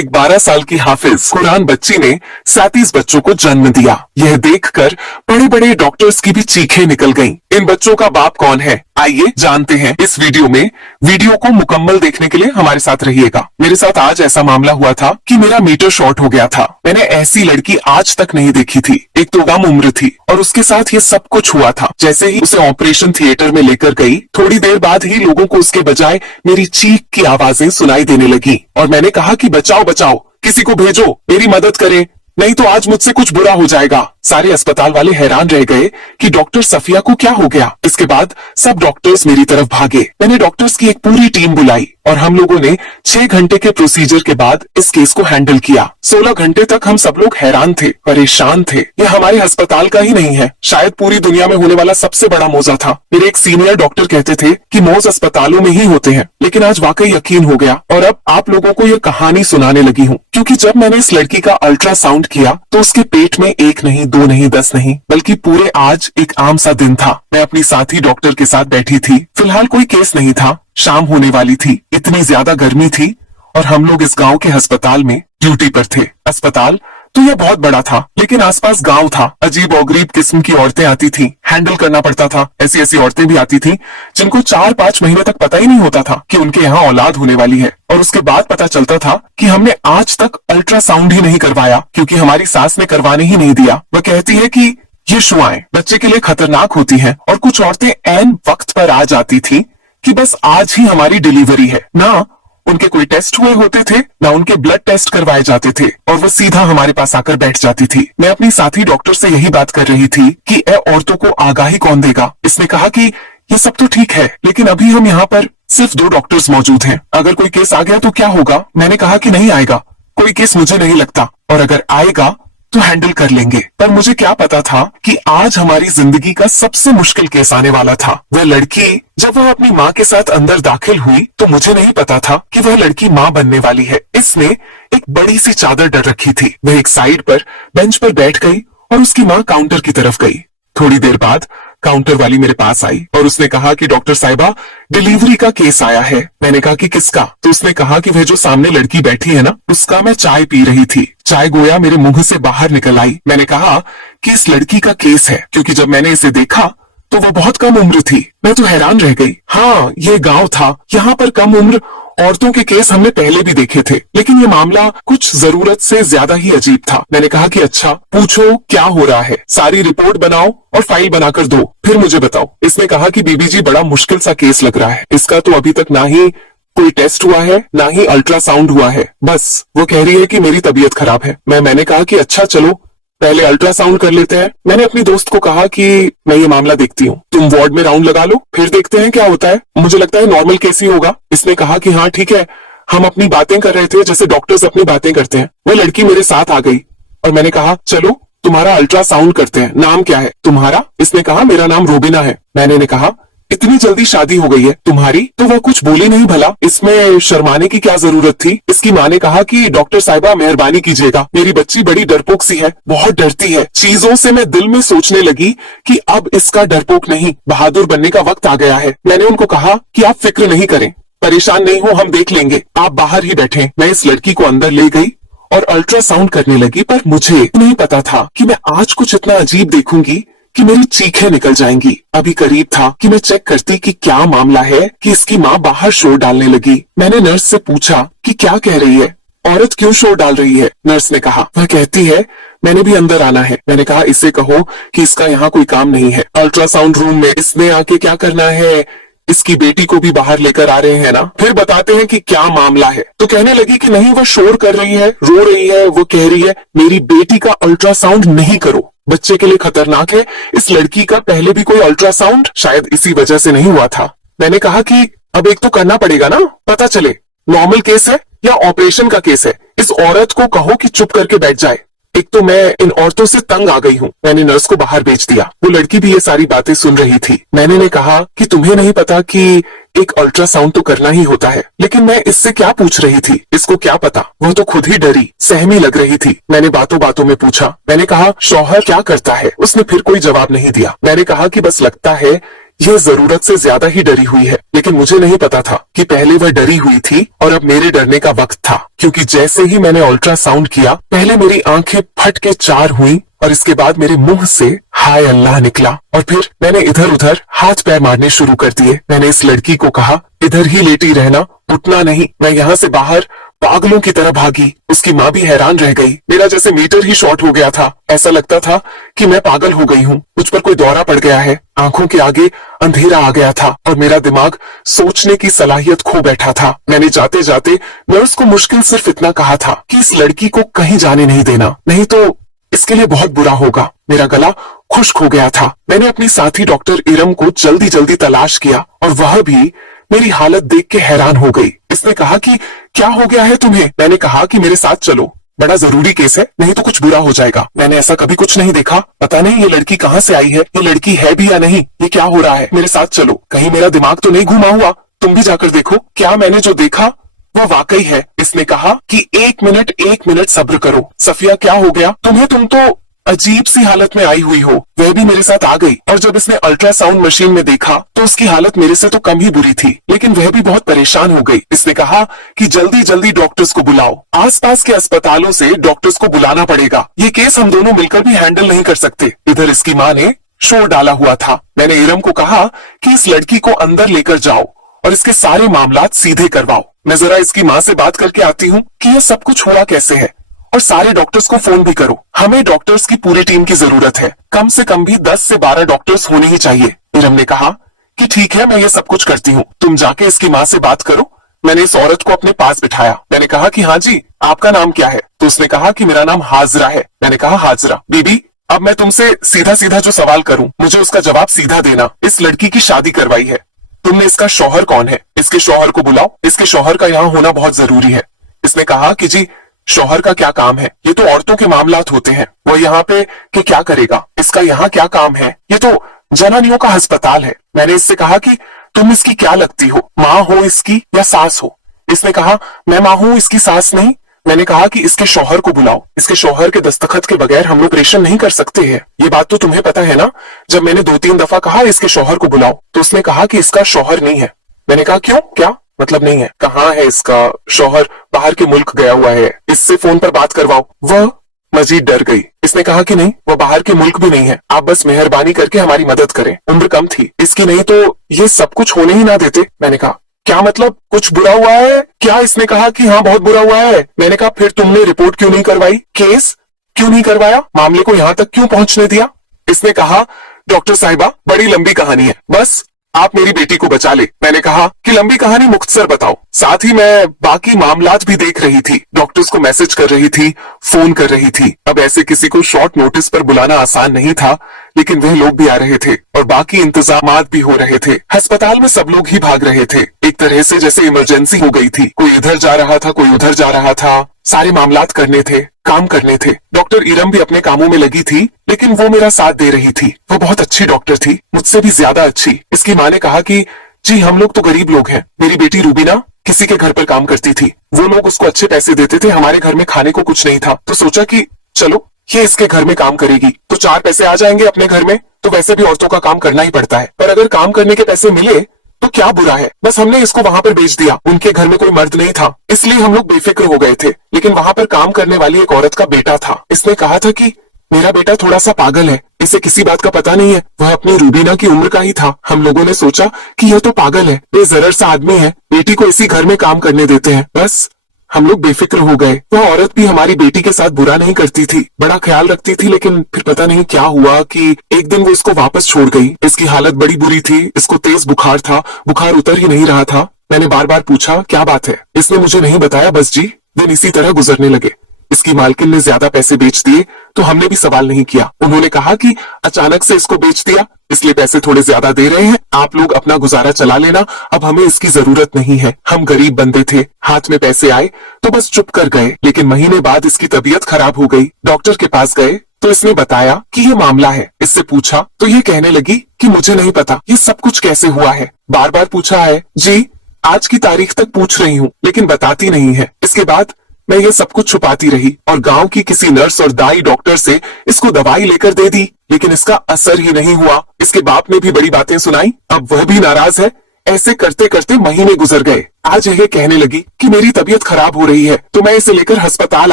एक 12 साल की हाफिज कुरान बच्ची ने 37 बच्चों को जन्म दिया। यह देखकर बड़े बड़े डॉक्टर्स की भी चीखें निकल गईं। इन बच्चों का बाप कौन है, आइए जानते हैं इस वीडियो में। वीडियो को मुकम्मल देखने के लिए हमारे साथ रहिएगा। मेरे साथ आज ऐसा मामला हुआ था कि मेरा मीटर शॉर्ट हो गया था। मैंने ऐसी लड़की आज तक नहीं देखी थी। एक तो कम उम्र थी और उसके साथ ये सब कुछ हुआ था। जैसे ही उसे ऑपरेशन थिएटर में लेकर गई, थोड़ी देर बाद ही लोगों को उसके बजाय मेरी चीख की आवाजें सुनाई देने लगी और मैंने कहा कि बचाओ बचाओ, किसी को भेजो, मेरी मदद करे, नहीं तो आज मुझसे कुछ बुरा हो जाएगा। सारे अस्पताल वाले हैरान रह गए कि डॉक्टर सफिया को क्या हो गया। इसके बाद सब डॉक्टर्स मेरी तरफ भागे। मैंने डॉक्टर्स की एक पूरी टीम बुलाई और हम लोगों ने 6 घंटे के प्रोसीजर के बाद इस केस को हैंडल किया। 16 घंटे तक हम सब लोग हैरान थे, परेशान थे। ये हमारे अस्पताल का ही नहीं है, शायद पूरी दुनिया में होने वाला सबसे बड़ा मौजा था। मेरे एक सीनियर डॉक्टर कहते थे कि मौज अस्पतालों में ही होते हैं, लेकिन आज वाकई यकीन हो गया और अब आप लोगों को ये कहानी सुनाने लगी हूँ। क्योंकि जब मैंने इस लड़की का अल्ट्रासाउंड किया तो उसके पेट में 1 नहीं, 2 नहीं, 10 नहीं, बल्कि पूरे आज एक आम सा दिन था। मैं अपनी साथी डॉक्टर के साथ बैठी थी। फिलहाल कोई केस नहीं था, शाम होने वाली थी। इतनी ज्यादा गर्मी थी और हम लोग इस गांव के अस्पताल में ड्यूटी पर थे। अस्पताल तो यह बहुत बड़ा था, लेकिन आसपास गांव था। अजीब और गरीब किस्म की औरतें आती थीं, हैंडल करना पड़ता था। ऐसी ऐसी औरतें भी आती थीं जिनको 4-5 महीने तक पता ही नहीं होता था कि उनके यहाँ औलाद होने वाली है। और उसके बाद पता चलता था कि हमने आज तक अल्ट्रासाउंड ही नहीं करवाया, क्योंकि हमारी सास ने करवाने ही नहीं दिया। वह कहती है कि ये शुआएं बच्चे के लिए खतरनाक होती हैं। और कुछ औरतें ऐन वक्त पर आ जाती थी कि बस आज ही हमारी डिलीवरी है। ना उनके कोई टेस्ट हुए होते थे, ना उनके ब्लड टेस्ट करवाए जाते थे, और वो सीधा हमारे पास आकर बैठ जाती थी। मैं अपनी साथी डॉक्टर से यही बात कर रही थी कि औरतों को आगाही कौन देगा। इसने कहा कि ये सब तो ठीक है, लेकिन अभी हम यहाँ पर सिर्फ 2 डॉक्टर्स मौजूद हैं। अगर कोई केस आ गया तो क्या होगा। मैंने कहा कि नहीं आएगा, कोई केस मुझे नहीं लगता, और अगर आएगा तो हैंडल कर लेंगे। पर मुझे क्या पता था कि आज हमारी जिंदगी का सबसे मुश्किल केस आने वाला था। वह लड़की जब वह अपनी माँ के साथ अंदर दाखिल हुई तो मुझे नहीं पता था कि वह लड़की माँ बनने वाली है। इसने एक बड़ी सी चादर डर रखी थी। वह एक साइड पर बेंच पर बैठ गई और उसकी माँ काउंटर की तरफ गई। थोड़ी देर बाद काउंटर वाली मेरे पास आई और उसने कहा कि डॉक्टर साहिबा, डिलीवरी का केस आया है। मैंने कहा कि किसका? तो उसने कहा कि वह जो सामने लड़की बैठी है ना, उसका। मैं चाय पी रही थी, चाय गोया मेरे मुंह से बाहर निकल आई। मैंने कहा कि इस लड़की का केस है, क्योंकि जब मैंने इसे देखा तो वो बहुत कम उम्र थी। मैं तो हैरान रह गई। हाँ, ये गांव था, यहाँ पर कम उम्र औरतों के केस हमने पहले भी देखे थे, लेकिन ये मामला कुछ जरूरत से ज्यादा ही अजीब था। मैंने कहा कि अच्छा, पूछो क्या हो रहा है, सारी रिपोर्ट बनाओ और फाइल बनाकर दो, फिर मुझे बताओ। इसने कहा कि बीबी जी, बड़ा मुश्किल सा केस लग रहा है। इसका तो अभी तक ना ही कोई टेस्ट हुआ है, ना ही अल्ट्रासाउंड हुआ है। बस वो कह रही है कि मेरी तबीयत खराब है। मैंने कहा कि अच्छा चलो, पहले अल्ट्रासाउंड कर लेते हैं। मैंने अपनी दोस्त को कहा कि मैं ये मामला देखती हूँ, तुम वार्ड में राउंड लगा लो, फिर देखते हैं क्या होता है। मुझे लगता है नॉर्मल केस ही होगा। इसने कहा कि हाँ ठीक है। हम अपनी बातें कर रहे थे जैसे डॉक्टर्स अपनी बातें करते हैं। वो लड़की मेरे साथ आ गई और मैंने कहा चलो तुम्हारा अल्ट्रासाउंड करते हैं। नाम क्या है तुम्हारा? इसने कहा मेरा नाम रोबिना है। मैंने कहा इतनी जल्दी शादी हो गई है तुम्हारी? तो वह कुछ बोली नहीं भला। इसमें शर्माने की क्या जरूरत थी। इसकी माँ ने कहा कि डॉक्टर साहिबा मेहरबानी कीजिएगा, मेरी बच्ची बड़ी डरपोक सी है, बहुत डरती है। चीजों से मैं दिल में सोचने लगी कि अब इसका डरपोक नहीं, बहादुर बनने का वक्त आ गया है। मैंने उनको कहा कि आप फिक्र नहीं करें, परेशान नहीं हो, हम देख लेंगे, आप बाहर ही बैठे। मैं इस लड़की को अंदर ले गई और अल्ट्रासाउंड करने लगी, पर मुझे नहीं पता था कि मैं आज कुछ इतना अजीब देखूंगी कि मेरी चीखें निकल जाएंगी। अभी करीब था कि मैं चेक करती कि क्या मामला है कि इसकी माँ बाहर शोर डालने लगी। मैंने नर्स से पूछा कि क्या कह रही है, औरत क्यों शोर डाल रही है। नर्स ने कहा, वह कहती है मैंने भी अंदर आना है। मैंने कहा इसे कहो कि इसका यहाँ कोई काम नहीं है, अल्ट्रासाउंड रूम में इसने आके क्या करना है, इसकी बेटी को भी बाहर लेकर आ रहे हैं ना, फिर बताते हैं कि क्या मामला है। तो कहने लगी कि नहीं, वह शोर कर रही है, रो रही है, वो कह रही है मेरी बेटी का अल्ट्रासाउंड नहीं करो, बच्चे के लिए खतरनाक है। इस लड़की का पहले भी कोई अल्ट्रासाउंड शायद इसी वजह से नहीं हुआ था। मैंने कहा कि अब एक तो करना पड़ेगा ना, पता चले नॉर्मल केस है या ऑपरेशन का केस है। इस औरत को कहो कि चुप करके बैठ जाए। एक तो मैं इन औरतों से तंग आ गई हूँ। मैंने नर्स को बाहर भेज दिया। वो लड़की भी ये सारी बातें सुन रही थी। मैंने कहा कि तुम्हें नहीं पता कि एक अल्ट्रासाउंड तो करना ही होता है, लेकिन मैं इससे क्या पूछ रही थी, इसको क्या पता। वह तो खुद ही डरी, सहमी लग रही थी। मैंने बातों बातों में पूछा, मैंने कहा शौहर क्या करता है। उसने फिर कोई जवाब नहीं दिया। मैंने कहा कि बस लगता है यह जरूरत से ज्यादा ही डरी हुई है, लेकिन मुझे नहीं पता था कि पहले वह डरी हुई थी और अब मेरे डरने का वक्त था, क्योंकि जैसे ही मैंने अल्ट्रासाउंड किया, पहले मेरी आंखें फट के चार हुई और इसके बाद मेरे मुंह से हाय अल्लाह निकला और फिर मैंने इधर उधर हाथ पैर मारने शुरू कर दिए। मैंने इस लड़की को कहा, इधर ही लेटी रहना, उठना नहीं। मैं यहाँ से बाहर पागलों की तरह भागी। उसकी माँ भी हैरान रह गई। मेरा जैसे मीटर ही शॉर्ट हो गया था। ऐसा लगता था कि मैं पागल हो गई हूँ, मुझ पर कोई दौरा पड़ गया है। आंखों के आगे अंधेरा आ गया था और मेरा दिमाग सोचने की सलाहियत खो बैठा था। मैंने जाते जाते नर्स को मुश्किल सिर्फ इतना कहा था कि इस लड़की को कहीं जाने नहीं देना, नहीं तो इसके लिए बहुत बुरा होगा। मेरा गला खुश्क हो गया था। मैंने अपनी साथी डॉक्टर इरम को जल्दी जल्दी तलाश किया और वह भी मेरी हालत देख के हैरान हो गई। इसने कहा कि क्या हो गया है तुम्हें? मैंने कहा कि मेरे साथ चलो, बड़ा जरूरी केस है, नहीं तो कुछ बुरा हो जाएगा। मैंने ऐसा कभी कुछ नहीं देखा, पता नहीं ये लड़की कहाँ से आई है, ये लड़की है भी या नहीं, ये क्या हो रहा है, मेरे साथ चलो, कहीं मेरा दिमाग तो नहीं घुमा हुआ। तुम भी जाकर देखो, क्या मैंने जो देखा वो वाकई है। इसने कहा कि एक मिनट सब्र करो। सफिया क्या हो गया तुम्हें? तुम तो अजीब सी हालत में आई हुई हो। वह भी मेरे साथ आ गई और जब इसने अल्ट्रासाउंड मशीन में देखा तो उसकी हालत मेरे से तो कम ही बुरी थी, लेकिन वह भी बहुत परेशान हो गई। इसने कहा कि जल्दी जल्दी डॉक्टर्स को बुलाओ, आसपास के अस्पतालों से डॉक्टर्स को बुलाना पड़ेगा, ये केस हम दोनों मिलकर भी हैंडल नहीं कर सकते। इधर इसकी माँ ने शोर डाला हुआ था। मैंने इरम को कहा कि इस लड़की को अंदर लेकर जाओ और इसके सारे मामलात सीधे करवाओ। मैं जरा इसकी माँ से बात करके आती हूँ कि यह सब कुछ हुआ कैसे है, और सारे डॉक्टर्स को फोन भी करो। हमें डॉक्टर्स की पूरी टीम की जरूरत है, कम से कम भी 10 से 12 डॉक्टर्स होने ही चाहिए। इरम ने कहा कि ठीक है, मैं ये सब कुछ करती हूँ, तुम जाके इसकी माँ से बात करो। मैंने इस औरत को अपने पास बिठाया। मैंने कहा कि हाँ जी, आपका नाम क्या है? तो उसने कहा कि मेरा नाम हाजरा है। मैंने कहा हाजरा बीबी, अब मैं तुमसे सीधा सीधा जो सवाल करूं, मुझे उसका जवाब सीधा देना। इस लड़की की शादी करवाई है तुमने, इसका शौहर कौन है? इसके शौहर को बुलाओ, इसके शौहर का यहाँ होना बहुत जरूरी है। इसने कहा कि जी, शौहर का क्या काम है? ये तो औरतों के मामलात होते हैं, वो यहाँ पे कि क्या करेगा? इसका यहाँ क्या काम है? ये तो जनानियों का अस्पताल है। मैंने इससे कहा कि तुम इसकी क्या लगती हो, माँ हो इसकी या सास हो? इसने कहा मैं माँ हूँ, इसकी सास नहीं। मैंने कहा कि इसके शौहर को बुलाओ, इसके शौहर के दस्तखत के बगैर हम ऑपरेशन नहीं कर सकते हैं। ये बात तो तुम्हें पता है ना? जब मैंने 2-3 दफा कहा इसके शौहर को बुलाओ तो उसने कहा कि इसका शौहर नहीं है। मैंने कहा क्यों, क्या मतलब नहीं है? कहाँ है इसका शौहर? बाहर के मुल्क गया हुआ है, इससे फोन पर बात करवाओ। वह मजीद डर गई। इसने कहा कि नहीं, वह बाहर के मुल्क भी नहीं है, आप बस मेहरबानी करके हमारी मदद करें। उम्र कम थी इसकी, नहीं तो ये सब कुछ होने ही ना देते। मैंने कहा क्या मतलब, कुछ बुरा हुआ है क्या? इसने कहा कि हाँ बहुत बुरा हुआ है। मैंने कहा फिर तुमने रिपोर्ट क्यों नहीं करवाई, केस क्यों नहीं करवाया, मामले को यहाँ तक क्यों पहुंचने दिया? इसने कहा डॉक्टर साहिबा, बड़ी लंबी कहानी है, बस आप मेरी बेटी को बचा ले। मैंने कहा कि लंबी कहानी मुख्तसर बताओ। साथ ही मैं बाकी मामलात भी देख रही थी, डॉक्टर्स को मैसेज कर रही थी, फोन कर रही थी। अब ऐसे किसी को शॉर्ट नोटिस पर बुलाना आसान नहीं था, लेकिन वह लोग भी आ रहे थे और बाकी इंतजामात भी हो रहे थे। अस्पताल में सब लोग ही भाग रहे थे, एक तरह से जैसे इमरजेंसी हो गई थी। कोई इधर जा रहा था, कोई उधर जा रहा था, सारे मामलात करने थे, काम करने थे। डॉक्टर इरम भी अपने कामों में लगी थी, लेकिन वो मेरा साथ दे रही थी। वो बहुत अच्छी डॉक्टर थी, मुझसे भी ज्यादा अच्छी। इसकी माँ ने कहा कि जी हम लोग तो गरीब लोग हैं, मेरी बेटी रूबीना किसी के घर पर काम करती थी, वो लोग उसको अच्छे पैसे देते थे, हमारे घर में खाने को कुछ नहीं था, तो सोचा कि चलो ये इसके घर में काम करेगी तो 4 पैसे आ जाएंगे अपने घर में। तो वैसे भी औरतों का काम करना ही पड़ता है, पर अगर काम करने के पैसे मिले तो क्या बुरा है। बस हमने इसको वहाँ पर भेज दिया, उनके घर में कोई मर्द नहीं था, इसलिए हम लोग बेफिक्र हो गए थे। लेकिन वहाँ पर काम करने वाली एक औरत का बेटा था। इसने कहा था कि मेरा बेटा थोड़ा सा पागल है, इसे किसी बात का पता नहीं है। वह अपनी रूबीना की उम्र का ही था। हम लोगों ने सोचा कि यह तो पागल है, बेजरर सा आदमी है, बेटी को इसी घर में काम करने देते हैं। बस हम लोग बेफिक्र हो गए। वह औरत भी हमारी बेटी के साथ बुरा नहीं करती थी, बड़ा ख्याल रखती थी, लेकिन फिर पता नहीं क्या हुआ कि एक दिन वो इसको वापस छोड़ गई। इसकी हालत बड़ी बुरी थी, इसको तेज बुखार था, बुखार उतर ही नहीं रहा था। मैंने बार बार पूछा क्या बात है, इसने मुझे नहीं बताया। बस जी दिन इसी तरह गुजरने लगे। इसकी मालकिन ने ज्यादा पैसे बेच दिए तो हमने भी सवाल नहीं किया। उन्होंने कहा कि अचानक से इसको बेच दिया, इसलिए पैसे थोड़े ज्यादा दे रहे हैं, आप लोग अपना गुजारा चला लेना, अब हमें इसकी जरूरत नहीं है। हम गरीब बंदे थे, हाथ में पैसे आए तो बस चुप कर गए। लेकिन महीने बाद इसकी तबीयत खराब हो गई, डॉक्टर के पास गए तो इसने बताया कि ये मामला है। इससे पूछा तो ये कहने लगी कि मुझे नहीं पता ये सब कुछ कैसे हुआ है। बार बार पूछा है जी, आज की तारीख तक पूछ रही हूँ, लेकिन बताती नहीं है। इसके बाद मैं ये सब कुछ छुपाती रही और गांव की किसी नर्स और दाई डॉक्टर से इसको दवाई लेकर दे दी, लेकिन इसका असर ही नहीं हुआ। इसके बाप ने भी बड़ी बातें सुनाई, अब वह भी नाराज है। ऐसे करते करते महीने गुजर गए। आज यह कहने लगी कि मेरी तबीयत खराब हो रही है, तो मैं इसे लेकर अस्पताल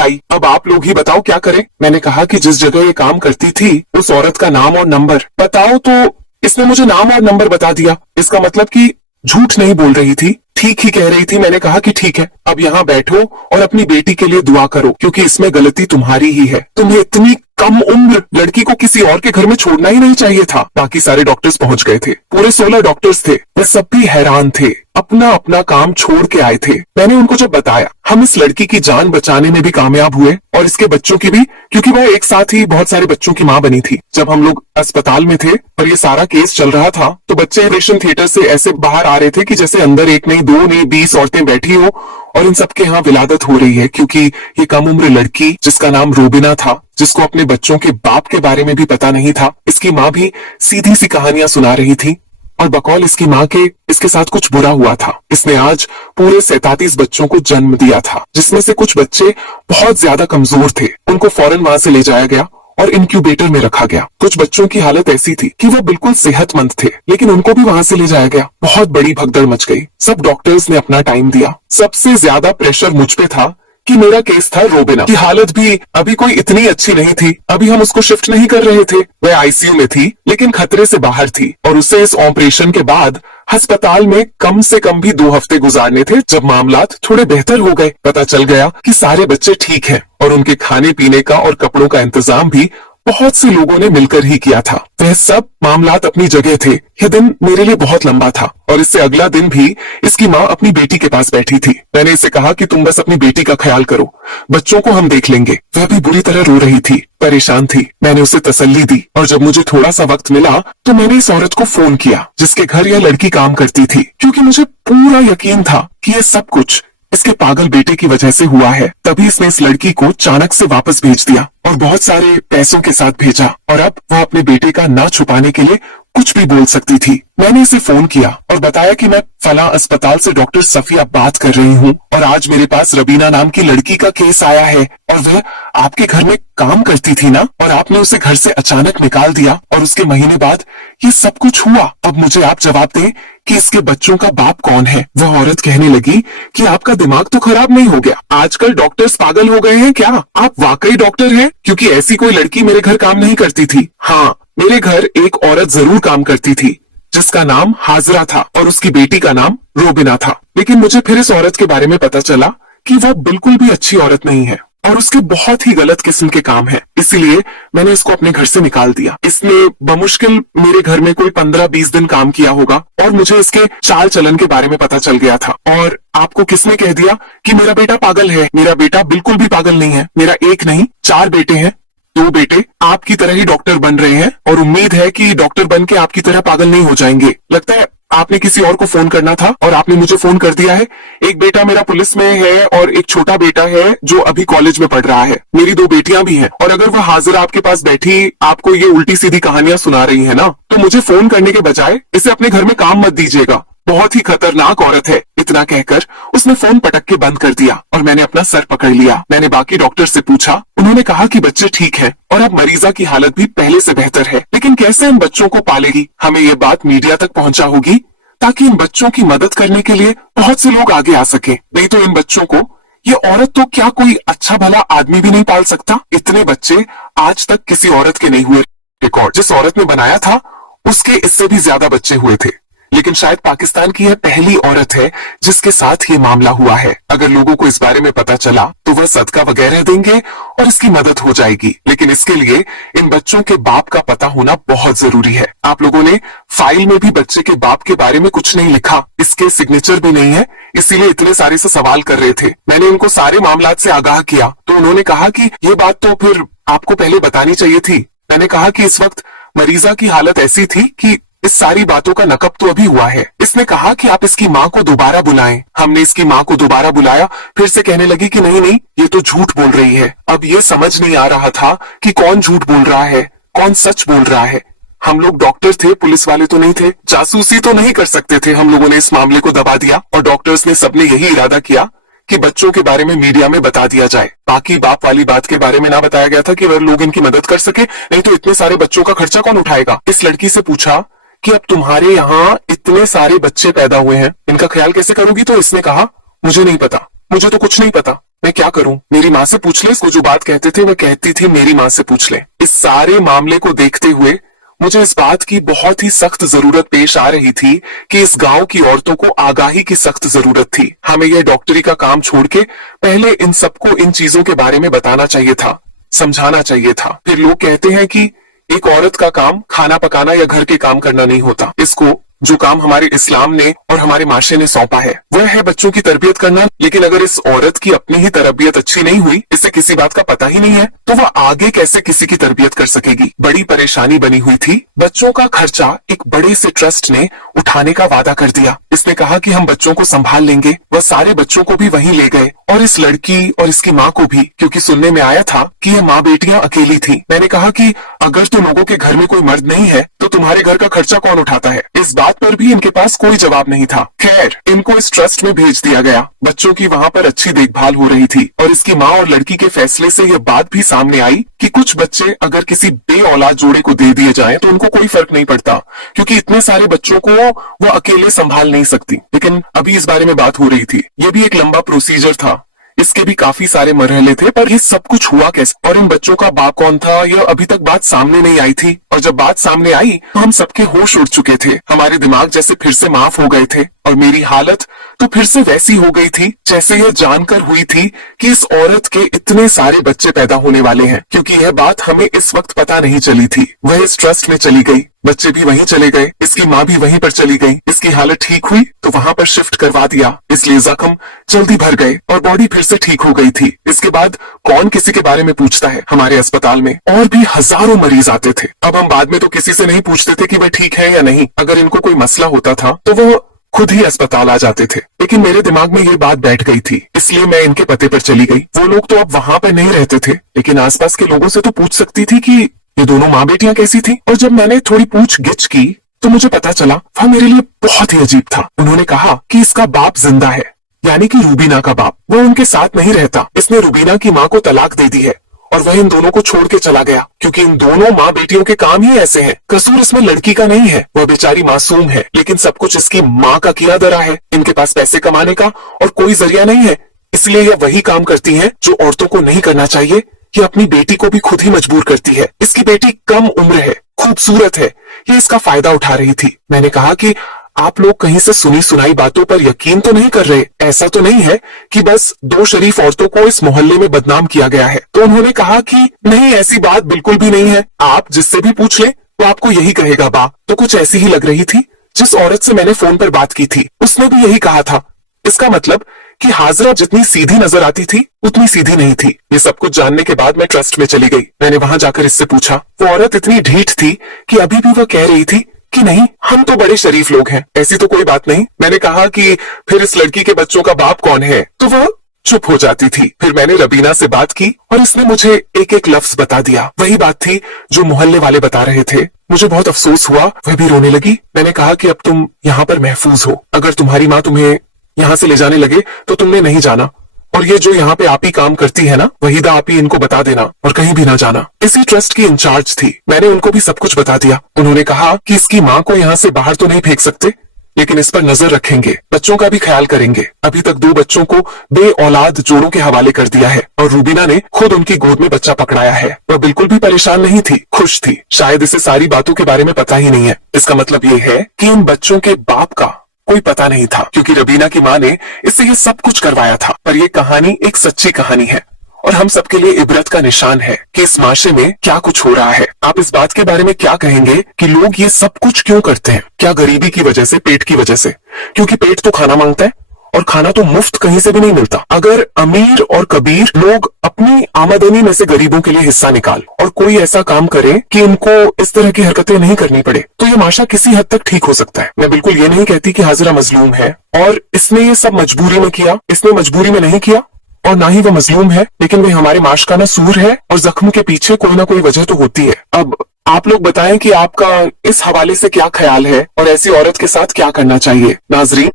आई। अब आप लोग ही बताओ क्या करें। मैंने कहा कि जिस जगह ये काम करती थी उस औरत का नाम और नंबर बताओ, तो इसने मुझे नाम और नंबर बता दिया। इसका मतलब कि झूठ नहीं बोल रही थी, ठीक ही कह रही थी। मैंने कहा कि ठीक है, अब यहाँ बैठो और अपनी बेटी के लिए दुआ करो, क्योंकि इसमें गलती तुम्हारी ही है। तुम्हें इतनी कम उम्र लड़की को किसी और के घर में छोड़ना ही नहीं चाहिए था। बाकी सारे डॉक्टर्स पहुंच गए थे, पूरे 16 डॉक्टर्स थे। वे सब भी हैरान थे, अपना अपना काम छोड़ के आए थे। मैंने उनको जब बताया, हम इस लड़की की जान बचाने में भी कामयाब हुए और इसके बच्चों की भी, क्योंकि वह एक साथ ही बहुत सारे बच्चों की माँ बनी थी। जब हम लोग अस्पताल में थे और ये सारा केस चल रहा था, तो बच्चे ऑपरेशन थिएटर से ऐसे बाहर आ रहे थे कि जैसे अंदर एक नहीं, दो नहीं, 20 औरतें बैठी हो और इन सबके यहाँ विलादत हो रही है, क्योंकि ये कम उम्र लड़की जिसका नाम रूबिना था, जिसको अपने बच्चों के बाप के बारे में भी पता नहीं था, इसकी माँ भी सीधी सी कहानियां सुना रही थी और बकौल इसकी माँ के इसके साथ कुछ बुरा हुआ था। इसने आज पूरे 37 बच्चों को जन्म दिया था, जिसमें से कुछ बच्चे बहुत ज्यादा कमजोर थे। उनको फौरन वहां से ले जाया गया और इंक्यूबेटर में रखा गया। कुछ बच्चों की हालत ऐसी थी कि वो बिल्कुल सेहतमंद थे, लेकिन उनको भी वहां से ले जाया गया। बहुत बड़ी भगदड़ मच गई। सब डॉक्टर्स ने अपना टाइम दिया। सबसे ज्यादा प्रेशर मुझ पे था कि मेरा केस था रूबिना की हालत भी अभी कोई इतनी अच्छी नहीं थी। अभी हम उसको शिफ्ट नहीं कर रहे थे। वह आईसीयू में थी, लेकिन खतरे से बाहर थी और उसे इस ऑपरेशन के बाद अस्पताल में कम से कम भी 2 हफ्ते गुजारने थे। जब मामलात थोड़े बेहतर हो गए, पता चल गया कि सारे बच्चे ठीक हैं और उनके खाने पीने का और कपड़ों का इंतजाम भी बहुत से लोगों ने मिलकर ही किया था। वह सब मामलात अपनी जगह थे। यह दिन मेरे लिए बहुत लंबा था और इससे अगला दिन भी इसकी माँ अपनी बेटी के पास बैठी थी। मैंने इसे कहा कि तुम बस अपनी बेटी का ख्याल करो, बच्चों को हम देख लेंगे। वह भी बुरी तरह रो रही थी, परेशान थी। मैंने उसे तसल्ली दी और जब मुझे थोड़ा सा वक्त मिला तो मैंने इस औरत को फोन किया जिसके घर यह लड़की काम करती थी, क्योंकि मुझे पूरा यकीन था कि यह सब कुछ इसके पागल बेटे की वजह से हुआ है। तभी इसने इस लड़की को अचानक से वापस भेज दिया और बहुत सारे पैसों के साथ भेजा और अब वह अपने बेटे का ना छुपाने के लिए कुछ भी बोल सकती थी। मैंने इसे फोन किया और बताया कि मैं फला अस्पताल से डॉक्टर सफिया बात कर रही हूँ और आज मेरे पास रबीना नाम की लड़की का केस आया है और वह आपके घर में काम करती थी ना, और आपने उसे घर से अचानक निकाल दिया और उसके महीने बाद ये सब कुछ हुआ। अब मुझे आप जवाब दें कि इसके बच्चों का बाप कौन है। वह औरत कहने लगी कि आपका दिमाग तो खराब नहीं हो गया? आजकल डॉक्टर्स पागल हो गए हैं क्या? आप वाकई डॉक्टर हैं? क्योंकि ऐसी कोई लड़की मेरे घर काम नहीं करती थी। हाँ, मेरे घर एक औरत जरूर काम करती थी जिसका नाम हाजरा था और उसकी बेटी का नाम रोबिना था। लेकिन मुझे फिर इस औरत के बारे में पता चला कि वह बिल्कुल भी अच्छी औरत नहीं है और उसके बहुत ही गलत किस्म के काम है। इसलिए मैंने इसको अपने घर से निकाल दिया। इसने बमुश्किल मेरे घर में कोई 15-20 दिन काम किया होगा और मुझे इसके चाल चलन के बारे में पता चल गया था। और आपको किसने कह दिया कि मेरा बेटा पागल है? मेरा बेटा बिल्कुल भी पागल नहीं है। मेरा एक नहीं 4 बेटे हैं। 2 बेटे आपकी तरह ही डॉक्टर बन रहे हैं और उम्मीद है कि डॉक्टर बन के आपकी तरह पागल नहीं हो जाएंगे। लगता है आपने किसी और को फोन करना था और आपने मुझे फोन कर दिया है। एक बेटा मेरा पुलिस में है और एक छोटा बेटा है जो अभी कॉलेज में पढ़ रहा है। मेरी 2 बेटियां भी हैं और अगर वह हाजिर आपके पास बैठी आपको ये उल्टी सीधी कहानियां सुना रही है ना, तो मुझे फोन करने के बजाय इसे अपने घर में काम मत दीजिएगा। बहुत ही खतरनाक औरत है। इतना कहकर उसने फोन पटक के बंद कर दिया और मैंने अपना सर पकड़ लिया। मैंने बाकी डॉक्टर से पूछा, उन्होंने कहा कि बच्चे ठीक हैं और अब मरीजा की हालत भी पहले से बेहतर है। लेकिन कैसे इन बच्चों को पालेगी? हमें ये बात मीडिया तक पहुंचा होगी ताकि इन बच्चों की मदद करने के लिए बहुत से लोग आगे आ सके। नहीं तो इन बच्चों को ये औरत तो क्या कोई अच्छा भला आदमी भी नहीं पाल सकता? इतने बच्चे आज तक किसी औरत के नहीं हुए। रिकॉर्ड जिस औरत ने बनाया था उसके इससे भी ज्यादा बच्चे हुए थे, लेकिन शायद पाकिस्तान की यह पहली औरत है जिसके साथ ये मामला हुआ है। अगर लोगों को इस बारे में पता चला तो वह सदका वगैरह देंगे और इसकी मदद हो जाएगी। लेकिन इसके लिए इन बच्चों के बाप का पता होना बहुत जरूरी है। आप लोगों ने फाइल में भी बच्चे के बाप के बारे में कुछ नहीं लिखा, इसके सिग्नेचर भी नहीं है, इसीलिए इतने सारे से सवाल कर रहे थे। मैंने इनको सारे मामलात से आगाह किया तो उन्होंने कहा कि ये बात तो फिर आपको पहले बतानी चाहिए थी। मैंने कहा कि इस वक्त मरीजा की हालत ऐसी थी कि इस सारी बातों का नकब तो अभी हुआ है। इसने कहा कि आप इसकी माँ को दोबारा बुलाएं। हमने इसकी माँ को दोबारा बुलाया, फिर से कहने लगी कि नहीं नहीं ये तो झूठ बोल रही है। अब ये समझ नहीं आ रहा था कि कौन झूठ बोल रहा है, कौन सच बोल रहा है। हम लोग डॉक्टर थे, पुलिस वाले तो नहीं थे। जासूसी तो नहीं कर सकते थे। हम लोगों ने इस मामले को दबा दिया और डॉक्टर्स ने सबने यही इरादा किया कि बच्चों के बारे में मीडिया में बता दिया जाए। बाकी बाप वाली बात के बारे में ना बताया गया था कि अगर लोग इनकी मदद कर सके, नहीं तो इतने सारे बच्चों का खर्चा कौन उठाएगा। इस लड़की से पूछा कि अब तुम्हारे यहाँ इतने सारे बच्चे पैदा हुए हैं, इनका ख्याल कैसे करोगी? तो इसने कहा मुझे नहीं पता, मुझे तो कुछ नहीं पता, मैं क्या करूं? मेरी माँ से पूछ ले। इसको जो बात कहते थे वह कहती थी मेरी माँ से पूछ ले। इस सारे मामले को देखते हुए मुझे इस बात की बहुत ही सख्त जरूरत पेश आ रही थी कि इस गांव की औरतों को आगाही की सख्त जरूरत थी। हमें यह डॉक्टरी का काम छोड़ के पहले इन सबको इन चीजों के बारे में बताना चाहिए था, समझाना चाहिए था। फिर लोग कहते हैं कि एक औरत का काम खाना पकाना या घर के काम करना नहीं होता। इसको जो काम हमारे इस्लाम ने और हमारे माशरे ने सौंपा है वह है बच्चों की तरबियत करना। लेकिन अगर इस औरत की अपनी ही तरबियत अच्छी नहीं हुई, इसे किसी बात का पता ही नहीं है, तो वह आगे कैसे किसी की तरबियत कर सकेगी? बड़ी परेशानी बनी हुई थी। बच्चों का खर्चा एक बड़े से ट्रस्ट ने उठाने का वादा कर दिया। इसने कहा कि हम बच्चों को संभाल लेंगे। वह सारे बच्चों को भी वहीं ले गए और इस लड़की और इसकी माँ को भी, क्योंकि सुनने में आया था कि ये माँ बेटियां अकेली थी। मैंने कहा कि अगर तो लोगों के घर में कोई मर्द नहीं है तो तुम्हारे घर का खर्चा कौन उठाता है? इस बात पर भी इनके पास कोई जवाब नहीं था। खैर, इनको इस ट्रस्ट में भेज दिया गया। बच्चों की वहाँ पर अच्छी देखभाल हो रही थी और इसकी माँ और लड़की के फैसले से यह बात भी सामने आई कि कुछ बच्चे अगर किसी बे औलाद जोड़े को दे दिए जाएं तो उनको कोई फर्क नहीं पड़ता, क्योंकि इतने सारे बच्चों को वो अकेले संभाल नहीं सकती। लेकिन अभी इस बारे में बात हो रही थी। ये भी एक लंबा प्रोसीजर था, इसके भी काफी सारे मरहले थे, पर ये सब कुछ हुआ कैसे और इन बच्चों का बाप कौन था, यह अभी तक बात सामने नहीं आई थी। और जब बात सामने आई तो हम सबके होश उड़ चुके थे। हमारे दिमाग जैसे फिर से माफ हो गए थे और मेरी हालत तो फिर से वैसी हो गई थी जैसे यह जानकर हुई थी कि इस औरत के इतने सारे बच्चे पैदा होने वाले हैं। क्योंकि यह बात हमें इस वक्त पता नहीं चली थी। वह इस ट्रस्ट में चली गई, बच्चे भी वहीं चले गए, इसकी माँ भी वहीं पर चली गई। इसकी हालत ठीक हुई तो वहाँ पर शिफ्ट करवा दिया, इसलिए जख्म जल्दी भर गए और बॉडी फिर से ठीक हो गई थी। इसके बाद कौन किसी के बारे में पूछता है? हमारे अस्पताल में और भी हजारों मरीज आते थे। अब हम बाद में तो किसी से नहीं पूछते थे कि वह ठीक है या नहीं। अगर इनको कोई मसला होता था तो वो खुद ही अस्पताल आ जाते थे। लेकिन मेरे दिमाग में ये बात बैठ गई थी, इसलिए मैं इनके पते पर चली गई। वो लोग तो अब वहाँ पर नहीं रहते थे, लेकिन आसपास के लोगों से तो पूछ सकती थी कि ये दोनों माँ बेटियां कैसी थी। और जब मैंने थोड़ी पूछ गिछ की तो मुझे पता चला वह मेरे लिए बहुत ही अजीब था। उन्होंने कहा कि इसका बाप जिंदा है, यानी कि रूबीना का बाप। वो उनके साथ नहीं रहता। इसने रूबीना की माँ को तलाक दे दी है और वह इन दोनों को छोड़ के चला गया, क्योंकि इन दोनों माँ बेटियों के काम ही ऐसे हैं। कसूर इसमें लड़की का नहीं है, वह बेचारी मासूम है, लेकिन सब कुछ इसकी माँ का किया धरा है। इनके पास पैसे कमाने का और कोई जरिया नहीं है, इसलिए यह वही काम करती है जो औरतों को नहीं करना चाहिए। ये अपनी बेटी को भी खुद ही मजबूर करती है। इसकी बेटी कम उम्र है, खूबसूरत है, ये इसका फायदा उठा रही थी। मैंने कहा कि आप लोग कहीं से सुनी सुनाई बातों पर यकीन तो नहीं कर रहे? ऐसा तो नहीं है कि बस दो शरीफ औरतों को इस मोहल्ले में बदनाम किया गया है? तो उन्होंने कहा कि नहीं, ऐसी बात बिल्कुल भी नहीं है। आप जिससे भी पूछ लें वो आपको यही कहेगा। बा तो कुछ ऐसी ही लग रही थी। जिस औरत से मैंने फोन पर बात की थी उसने भी यही कहा था। इसका मतलब कि हाजरा जितनी सीधी नजर आती थी उतनी सीधी नहीं थी। ये सब कुछ जानने के बाद मैं ट्रस्ट में चली गई। मैंने वहां जाकर इससे पूछा। वो औरत इतनी ढीठ थी कि अभी भी वह कह रही थी कि नहीं, हम तो बड़े शरीफ लोग हैं, ऐसी तो कोई बात नहीं। मैंने कहा कि फिर इस लड़की के बच्चों का बाप कौन है? तो वो चुप हो जाती थी। फिर मैंने रबीना से बात की और इसने मुझे एक एक लफ्ज बता दिया। वही बात थी जो मोहल्ले वाले बता रहे थे। मुझे बहुत अफसोस हुआ, वह भी रोने लगी। मैंने कहा कि अब तुम यहाँ पर महफूज हो। अगर तुम्हारी माँ तुम्हें यहाँ से ले जाने लगे तो तुमने नहीं जाना, और ये जो यहाँ पे आप ही काम करती है ना, वहीदा आप ही इनको बता देना और कहीं भी ना जाना। इसी ट्रस्ट की इंचार्ज थी। मैंने उनको भी सब कुछ बता दिया। उन्होंने कहा कि इसकी माँ को यहाँ से बाहर तो नहीं फेंक सकते, लेकिन इस पर नजर रखेंगे, बच्चों का भी ख्याल करेंगे। अभी तक 2 बच्चों को बे औलाद जोड़ों के हवाले कर दिया है और रूबीना ने खुद उनकी गोद में बच्चा पकड़ाया है। वह बिल्कुल भी परेशान नहीं थी, खुश थी। शायद इसे सारी बातों के बारे में पता ही नहीं है। इसका मतलब ये है कि इन बच्चों के बाप का कोई पता नहीं था, क्योंकि रबीना की माँ ने इससे ये सब कुछ करवाया था। पर ये कहानी एक सच्ची कहानी है और हम सबके लिए इबरत का निशान है कि इस माशरे में क्या कुछ हो रहा है। आप इस बात के बारे में क्या कहेंगे कि लोग ये सब कुछ क्यों करते हैं? क्या गरीबी की वजह से, पेट की वजह से? क्योंकि पेट तो खाना मांगता है और खाना तो मुफ्त कहीं से भी नहीं मिलता। अगर अमीर और कबीर लोग अपनी आमदनी में से गरीबों के लिए हिस्सा निकाल और कोई ऐसा काम करे कि इनको इस तरह की हरकतें नहीं करनी पड़े, तो ये माशा किसी हद तक ठीक हो सकता है। मैं बिल्कुल ये नहीं कहती कि हाजिरा मजलूम है और इसने ये सब मजबूरी में किया, इसने मजबूरी में नहीं किया और ना ही वो मजलूम है, लेकिन वे हमारे माश का ना सूर है और जख्म के पीछे कोई ना कोई वजह तो होती है। अब आप लोग बताएं कि आपका इस हवाले से क्या ख्याल है और ऐसी औरत के साथ क्या करना चाहिए। नाजरीन,